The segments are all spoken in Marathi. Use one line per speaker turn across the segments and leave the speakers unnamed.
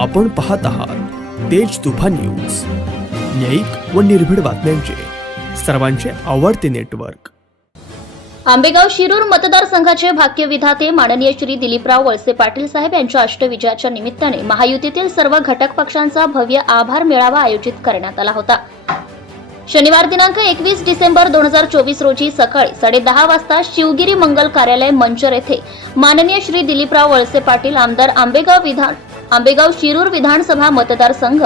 आपण पाहत आहात तेज तुफा न्यूज. न्यायिक व निर्भीड बातम्यांचे. सर्वांचे आवडते नेटवर्क.
आंबेगाव शिरूर मतदारसंघाचे भाग्यविधाते माननीय श्री दिलीपराव वळसे पाटील साहेब यांच्या अष्टविजयाच्या निमित्ताने महायुतीतील सर्व घटक पक्षांचा भव्य आभार मेळावा आयोजित करण्यात आला होता. शनिवार दिनांक एकवीस डिसेंबर दोन हजार चोवीस रोजी सकाळी साडेदहा वाजता शिवगिरी मंगल कार्यालय मंचर येथे माननीय श्री दिलीपराव वळसे पाटील आमदार आंबेगाव विधान आंबेगाव शिरूर विधानसभा मतदारसंघ.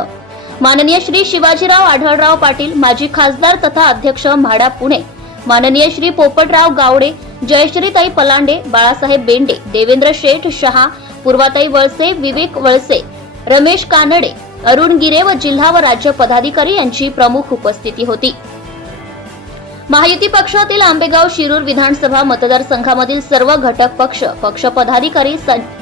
माननीय श्री शिवाजीराव आढळराव पाटील माजी खासदार तथा अध्यक्ष म्हाडा पुणे. माननीय श्री पोपटराव गावडे जयश्रीताई पलांडे बाळासाहेब बेंडे देवेंद्र शेठ शहा पूर्वाताई वळसे विवेक वळसे रमेश कानडे अरुण गिरे व जिल्हा व राज्य पदाधिकारी यांची प्रमुख उपस्थिती होती. महायुती पक्षातील आंबेगाव शिरूर विधानसभा मतदारसंघामधील सर्व घटक पक्ष पक्ष पदाधिकारी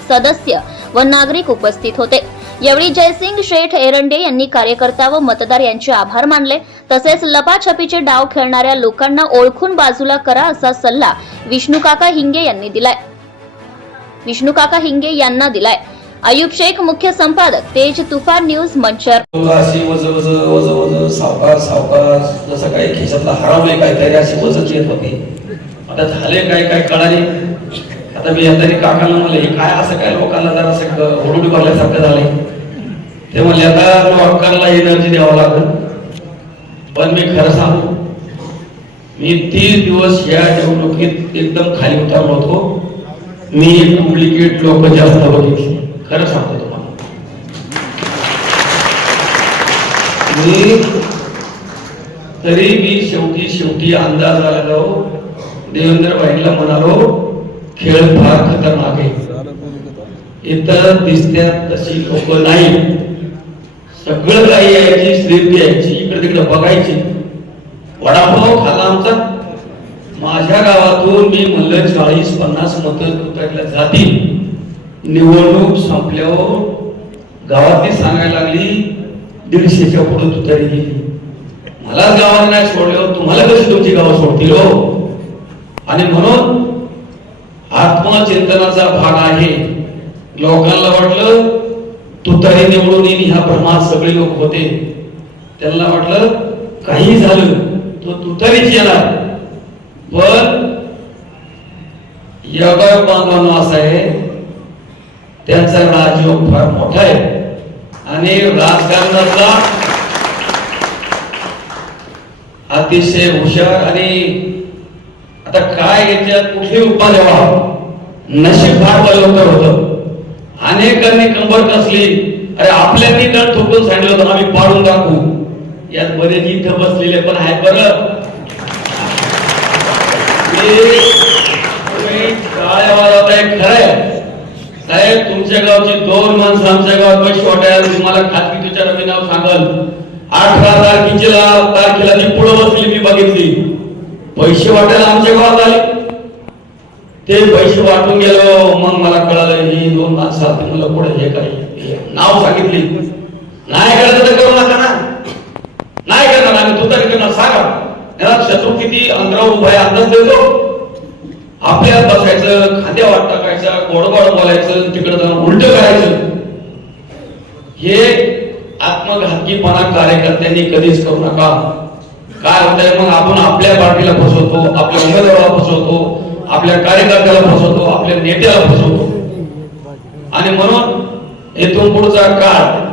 सदस्य व नागरिक उपस्थित होते. यावेळी जयसिंग शेठ एरंडे यांनी कार्यकर्ता व मतदार यांचे आभार मानले. तसेच लपाछपीचे डाव खेळणाऱ्या लोकांना ओळखून बाजूला करा असा सल्ला विष्णुकाका हिंगे यांनी दिलाय. विष्णुकाका हिंगे यांना दिलाय. अयुब शेख मुख्य संपादक तेज तुफान न्यूज मंचर.
अशी वज वज वज वज जसं काही खिशातला हरवले काहीतरी अशी वजच येत होती. आता झाले काय काय कळाले? आता मी यांनी काकांना म्हणले हे काय असं काय लोकांना जरा असं हुडूड भरल्यासारखं झालंय? ते म्हणले आता लोकांना एनर्जी द्यावं लागल. पण मी खरं सांगू मी तीस दिवस या निवडणुकीत एकदम खाली उतरलो होतो. मी डुप्लिकेट लोक जास्त बघितले. खरं सांगतो तुम्हाला. मी तरी मी शेवटी शेवटी अंदाज आलेलो देवेंद्र भाईला म्हणालो खेळ फार खतरनाक आहे. इतर दिसत्यात तशी लोक नाही सगळं काही यायची स्त्री यायची इकडे तिकडे बघायची. वडापाव खाला आमचा. माझ्या गावातून मी म्हणलं चाळीस पन्नास मत तुतारीला जातील निवडणूक संपल्यावर गावातली सांगायला लागली दीडशेच्या पुढे तुतारी गेली. मला गावात नाही सोडल्यावर तुम्हाला कशी तुमची गावं सोडतील हो? आणि म्हणून आत्मचिंतनाचा भाग आहे. लोकांना वाटलं तुतारी निवडून येईल ह्या भ्रमात सगळे लोक होते. त्यांना वाटलं काही झालं तो तुतारीच येणार. पण योगायोग बांधवांना असं आहे त्यांचा राजयोग फार मोठा आहे. आणि राजकारणातला अतिशय हुशार आणि आता काय याच्यात कुठली उपाय द्यावा? नशीब फार बलवतर होत. अनेकांनी कंबर कसली अरे आपल्यानी दर ठोकून सांगितलं होतं आम्ही पाडून दाखवू यात बरेच इथं बसलेले पण आहेत बरं. तुम्ही खरंय साहेब तुमच्या गावची दोन माणसं आमच्या गावात पैसे वाटायला तुम्हाला खाजगी तुझ्या मी नाव सांगल. अठरा तारखेला तारखेला ती पुढं बसली मी बघितली. पैसे वाटायला आमच्या गावात आले. ते पैसे वाटून गेलो मग मला कळालं ही दोन माणसं सात मला पुढे हे काय नाव सांगितली. नाही करायचं तर करू नका ना. नाही करणार आम्ही तुतारी करणार सांगा. याला शत्रू किती अंतरावर उभा आहे अंदाज देतो. आपल्यात बसायचं खाद्या वाट टाकायचं गोड बोलायचं तिकडे जाऊन उलट करायचं. हे आत्मघातकीपणा कार्यकर्त्यांनी कधीच करू नका. काय होतंय? मग आपण आपल्या पार्टीला फसवतो आपल्या उमेदवाराला फसवतो आपल्या कार्यकर्त्याला फसवतो आपल्या नेत्याला फसवतो. आणि म्हणून इथून पुढचा काळ.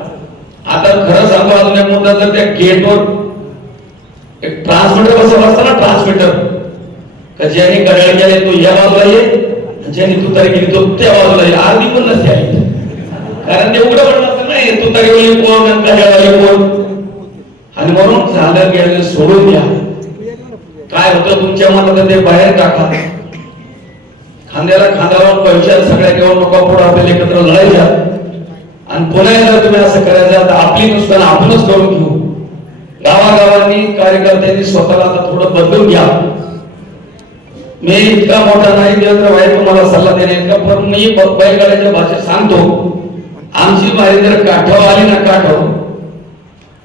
आता खरं सांगतो अजून एक मुद्दा जर त्या गेटवर एक ट्रान्समीटर बसवलं असतं ना ट्रान्समीटर का ज्याने करायला गेले तो या बाजूला ये ज्याने तू तरी गेली तो त्या बाजूला ये. अर्धी पण नसते कारण ते उघडं पडलं असतं नाही तू तरी कोण आणि कोण? आणि म्हणून झालं गेलं सोडून द्या. काय होतं तुमच्या मनात ते बाहेर टाका. खांद्याला खांद्यावर पैशा सगळ्या घेऊन लोक पुढे आपल्याला एकत्र लढायच्या आणि पुन्हा एकदा तुम्ही असं करायचं तर आपली नुसतं आपणच करून घेऊ. गावागावांनी कार्यकर्त्यांनी स्वतःला आता थोडं बदलून घ्या. मी इतका मोठा नाही देवेंद्र भाई तुम्हाला सल्ला देणे इतका पण मी बैलगाड्याच्या भाषेत सांगतो. आमची बाहेर जर काठावर आली ना काठव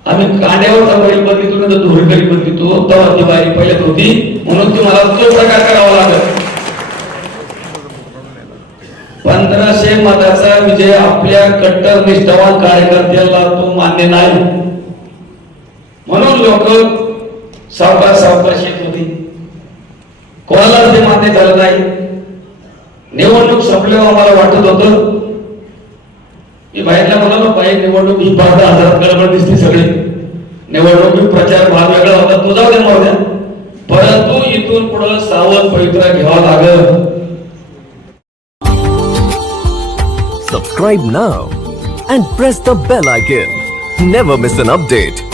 आम्ही कांड्यावरचा बैल बघितो ना तर धुरकरी बघितो तेव्हा ती बारी पहिल्यात होती. म्हणून तुम्हाला तो प्रकार करावा लागत पंधराशे मताचा विजय आपल्या कट्टर निष्ठावान कार्यकर्त्याला तो मान्य नाही. म्हणून लोक सावकार सावकाश येत होती. कोणाला ते मान्य झालं नाही. निवडणूक संपल्यावर आम्हाला वाटत होतं मी बाहेरला म्हणालो बाहेर निवडणूक ही पाच दहा हजारात गडबड दिसली सगळी निवडणूक प्रचार भाग वेगळा होता तो जाऊ दे मरू परंतु इथून पुढे सावध पवित्रा घ्यावा लागल
Subscribe now and press the bell icon. Never miss an update.